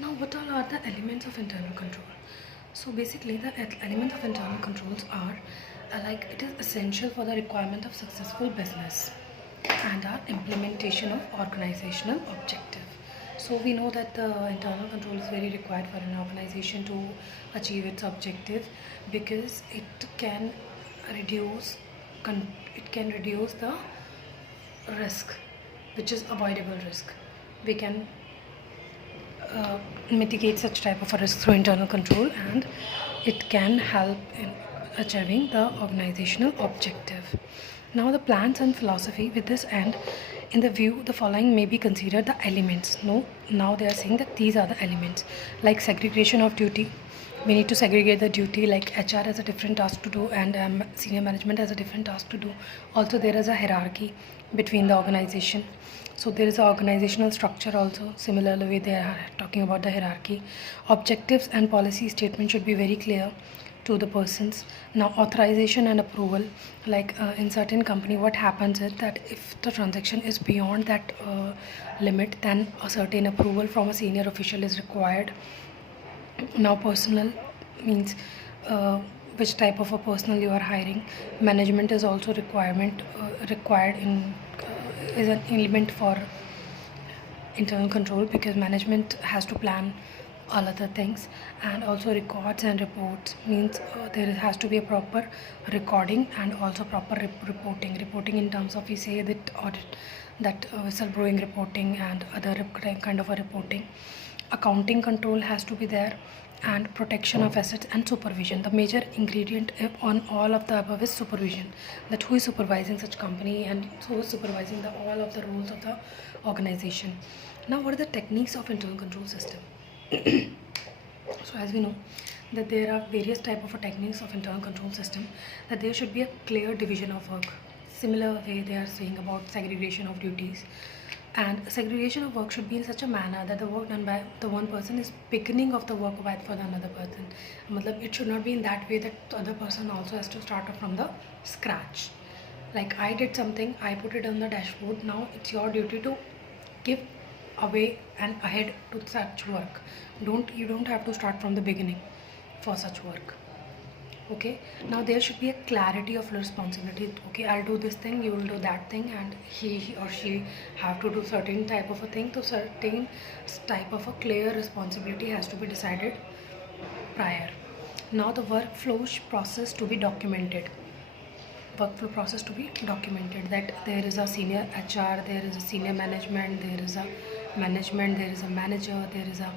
Now, what all are the elements of internal control? So basically, the elements of internal controls are like it is essential for the requirement of successful business and our implementation of organizational objective. So we know that the internal control is very required for an organization to achieve its objective because reduce it can reduce the risk, which is avoidable risk. We can mitigate such type of a risk through internal control, and it can help in achieving the organizational objective. Now the plans and philosophy with this end, in the view the following may be considered the elements. No, now they are saying that these are the elements, like segregation of duty. We need to segregate the duty, like HR has a different task to do and senior management has a different task to do. Also there is a hierarchy between the organization, so there is an organizational structure also. Similarly they are talking about the hierarchy. Objectives and policy statement should be very clear to the persons. Now authorization and approval, like in certain company what happens is that if the transaction is beyond that limit, then a certain approval from a senior official is required. Now personal means which type of a personal you are hiring. Management is also required in is an element for internal control, because management has to plan all other things. And also records and reports means there has to be a proper recording and also proper reporting in terms of, we say that audit, that whistleblowing reporting and other kind of a reporting. Accounting control has to be there, and protection of assets and supervision. The major ingredient on all of the above is supervision, that who is supervising such company and who is supervising all of the rules of the organization. Now what are the techniques of internal control system? So as we know that there are various type of techniques of internal control system, that there should be a clear division of work. Similar way they are saying about segregation of duties, and segregation of work should be in such a manner that the work done by the one person is beginning of the work for the another person. Matlab, it should not be in that way that the other person also has to start off from the scratch. Like I did something, I put it on the dashboard, now it's your duty to give away and ahead to such work. You don't have to start from the beginning for such work. Okay, now there should be a clarity of responsibility. Okay, I'll do this thing, you will do that thing, and he or she have to do certain type of a thing. So certain type of a clear responsibility has to be decided prior. Now the process to be documented. Workflow process to be documented, that there is a senior HR, there is a senior management, there is a management, there is a manager, there is a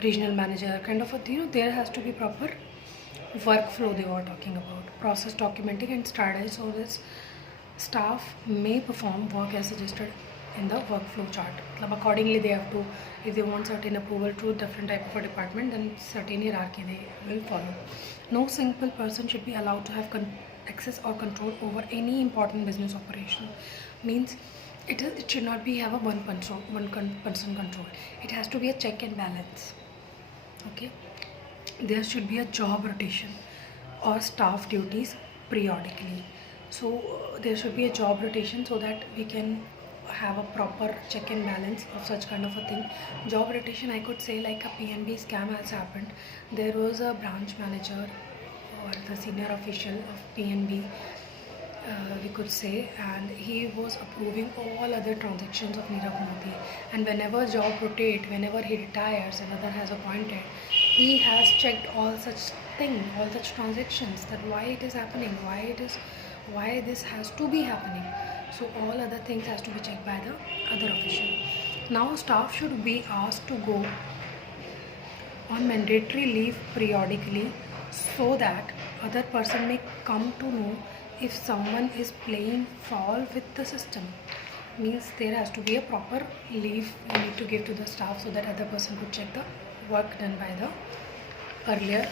regional manager kind of a, there has to be proper workflow they were talking about, process documenting and strategy, so this staff may perform work as suggested in the workflow chart. Accordingly they have to, if they want certain approval to different type of a department, then certain hierarchy they will follow. No single person should be allowed to have access or control over any important business operation. Means it should not be have a one person control. It has to be a check and balance. Okay, there should be a job rotation or staff duties periodically. So there should be a job rotation so that we can have a proper check and balance of such kind of a thing. Job rotation, I could say, like a PNB scam has happened. There was a branch manager or the senior official of PNB, we could say, and he was approving all other transactions of Nirav Modi, and whenever job rotate, whenever he retires, another has appointed, he has checked all such all such transactions, that why it is happening, why this has to be happening. So all other things has to be checked by the other official. Now staff should be asked to go on mandatory leave periodically, so that other person may come to know if someone is playing foul with the system. Means there has to be a proper leave you need to give to the staff, so that other person could check the work done by the earlier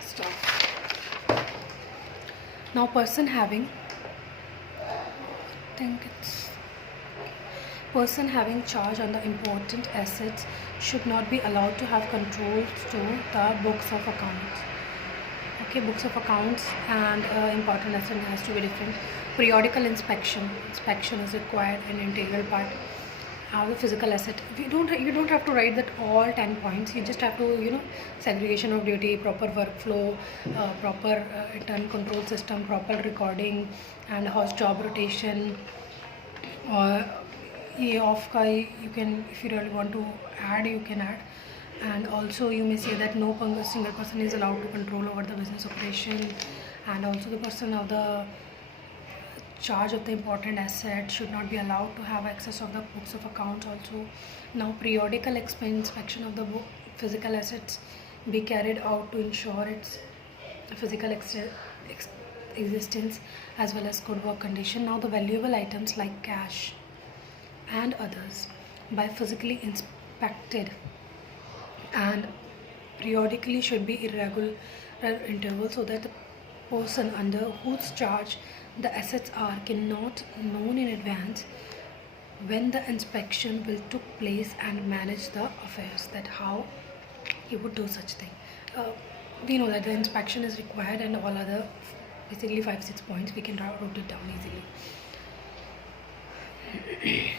staff. Now person having charge on the important assets should not be allowed to have control to the books of accounts. Okay, books of accounts and important asset has to be different. Periodical inspection is required, an integral part. how the physical asset, you don't have to write that all 10 points. You just have to, segregation of duty, proper workflow, proper internal control system, proper recording, and horse job rotation, or ये off का you can, if you really want to add, you can add. And also you may say that no single person is allowed to control over the business operation, and also the person of the charge of the important asset should not be allowed to have access of the books of accounts also. Now periodical inspection of the physical assets be carried out to ensure its physical existence as well as good work condition. Now the valuable items like cash and others by physically inspected and periodically should be irregular intervals, so that the person under whose charge the assets are cannot known in advance when the inspection will took place and manage the affairs, that how he would do such thing. We know that the inspection is required, and all other basically 5-6 points we can write it down easily.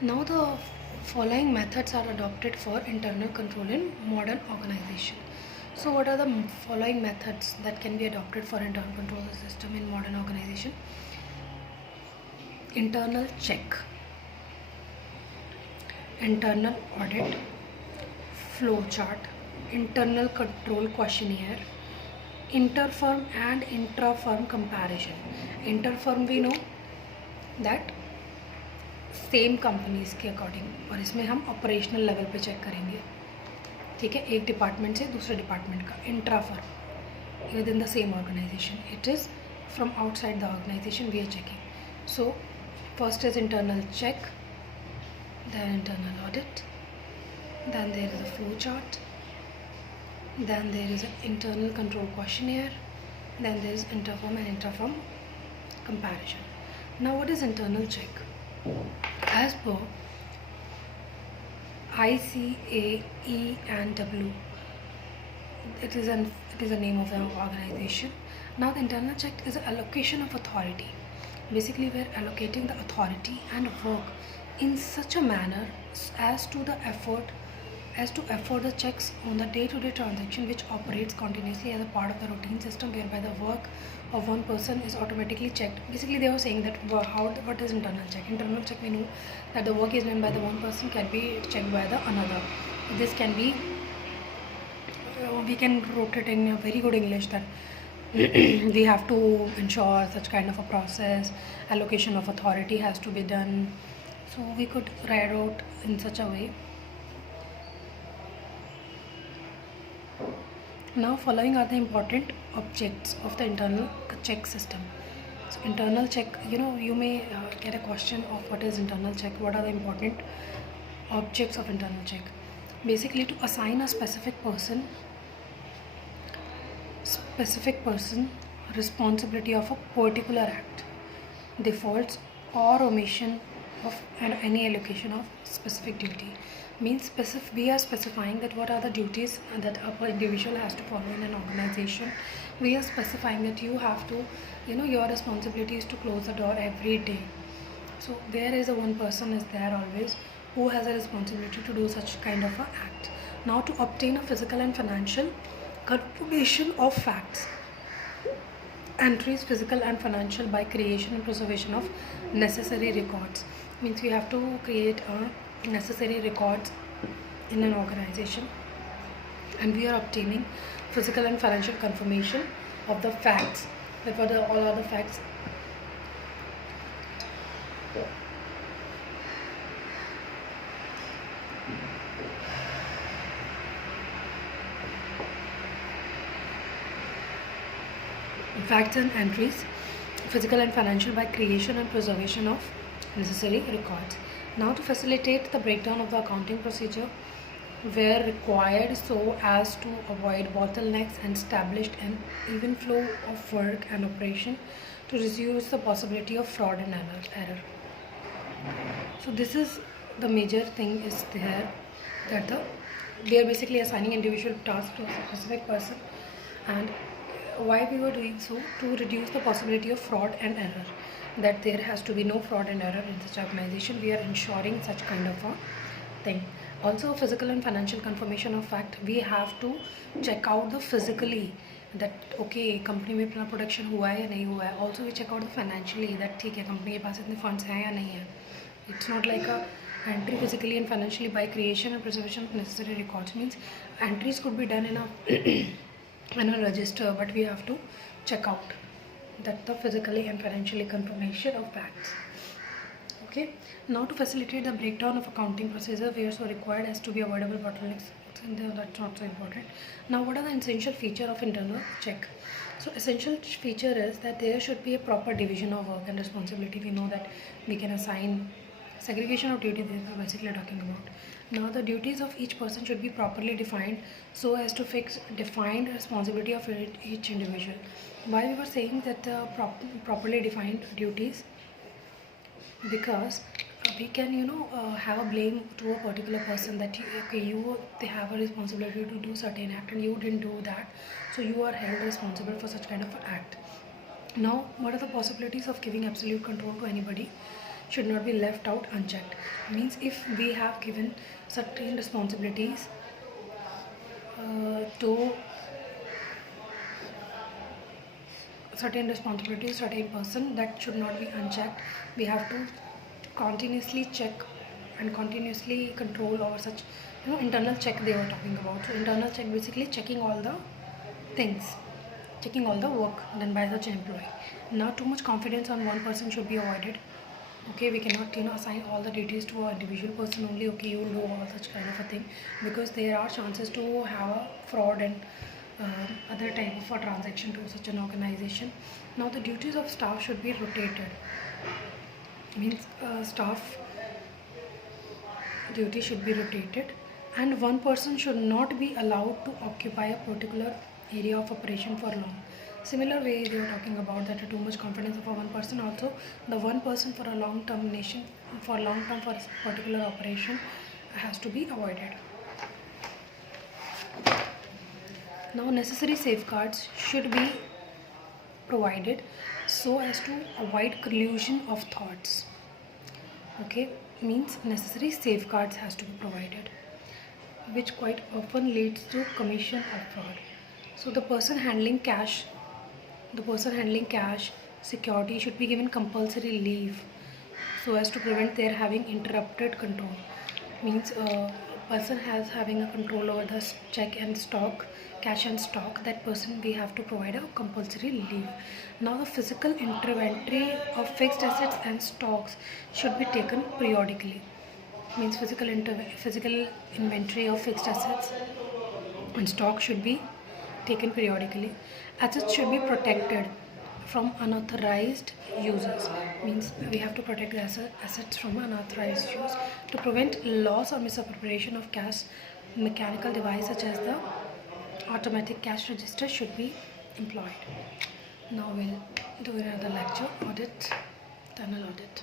Now the following methods are adopted for internal control in modern organization. So what are the following methods that can be adopted for internal control system in modern organization? Internal check, internal audit, flow chart, internal control questionnaire, inter-firm and intra-firm comparison. Inter-firm we know that same companies के according, और इसमें हम operational level पे check करेंगे, ठीक है, एक department से दूसरे डिपार्टमेंट का. Intra firm within the same organisation, it is from outside the organisation we are checking. So first is internal check, then internal audit, then there is a flow chart, then there is an internal control questionnaire, then there is interfirm and intrafirm comparison. Now what is internal check? As per ICAE and W, it is a name of the organization. Now the internal check is an allocation of authority. Basically we are allocating the authority and work in such a manner as to afford the checks on the day-to-day transaction which operates continuously as a part of the routine system, whereby the work of one person is automatically checked. Basically they were saying that what is internal check? Internal check, we know that the work is done by the one person can be checked by the another. This can be we can wrote it in a very good English that we have to ensure such kind of a process, allocation of authority has to be done. So we could write out in such a way. Now following are the important objects of the internal check system. So internal check, you may get a question of what is internal check, what are the important objects of internal check. Basically to assign a specific person responsibility of a particular act, defaults or omission of any allocation of specific duty. Means we are specifying that what are the duties that a individual has to follow in an organization. We are specifying that you have to, your responsibility is to close the door every day. So there is a one person is there always who has a responsibility to do such kind of an act. Now to obtain a physical and financial confirmation of facts, entries physical and financial by creation and preservation of necessary records. Means we have to create a necessary records in an organization, and we are obtaining physical and financial confirmation of the facts, that what are all other facts. Facts and entries, physical and financial, by creation and preservation of necessary records. Now to facilitate the breakdown of the accounting procedure where required, so as to avoid bottlenecks and established an even flow of work and operation, to reduce the possibility of fraud and error. So this is the major thing is there, that we are basically assigning individual tasks to a specific person, and why we were doing so? To reduce the possibility of fraud and error, that there has to be no fraud and error in such organization. We are ensuring such kind of a thing. Also, physical and financial confirmation of fact, we have to check out the physically that okay company में अपना production हुआ है या नहीं हुआ है. Also we check out the financially that ठीक है कंपनी के पास इतने फंड्स हैं या नहीं है. It's not like a entry physically and financially by creation and preservation of necessary records. Means entries could be done in a in a register, but we have to check out that the physically and financially confirmation of facts. Okay, now to facilitate the breakdown of accounting procedure where so required as to be avoidable bottlenecks, that's not so important. Now what are the essential feature of internal check? So essential feature is that there should be a proper division of work and responsibility. We know that we can assign segregation of duty, this is basically talking about. Now the duties of each person should be properly defined so as to fix defined responsibility of each individual. Why we were saying that the properly defined duties? Because we can have a blame to a particular person that they have a responsibility to do certain act and you didn't do that, so you are held responsible for such kind of act. Now what are the possibilities of giving absolute control to anybody? Should not be left out unchecked. Means if we have given certain responsibilities to certain person, that should not be unchecked. We have to continuously check and continuously control over such internal check they were talking about. So internal check basically checking all the things, checking all the work done by such an employee. Now too much confidence on one person should be avoided. Okay, we cannot assign all the duties to an individual person only. Okay, you will do all such kind of a thing, because there are chances to have a fraud and other type of a transaction to such an organization. Now the duties of staff should be rotated. Means staff duty should be rotated, and one person should not be allowed to occupy a particular area of operation for long. Similar way they were talking about that too much confidence of a one person. Also the one person for a long term for a particular operation has to be avoided. Now necessary safeguards should be provided so as to avoid collusion of thoughts. Okay, means necessary safeguards has to be provided, which quite often leads to commission of fraud. So the person handling cash security should be given compulsory leave so as to prevent their having interrupted control. Means person has having a control over the cash and stock, that person we have to provide a compulsory leave. Now the physical inventory of fixed assets and stocks should be taken periodically. Means physical inventory of fixed assets and stock should be taken periodically. Assets should be protected from unauthorized users. Means we have to protect the assets from unauthorized use. To prevent loss or misappropriation of cash, mechanical device such as the automatic cash register should be employed. Now we'll do another lecture, internal audit.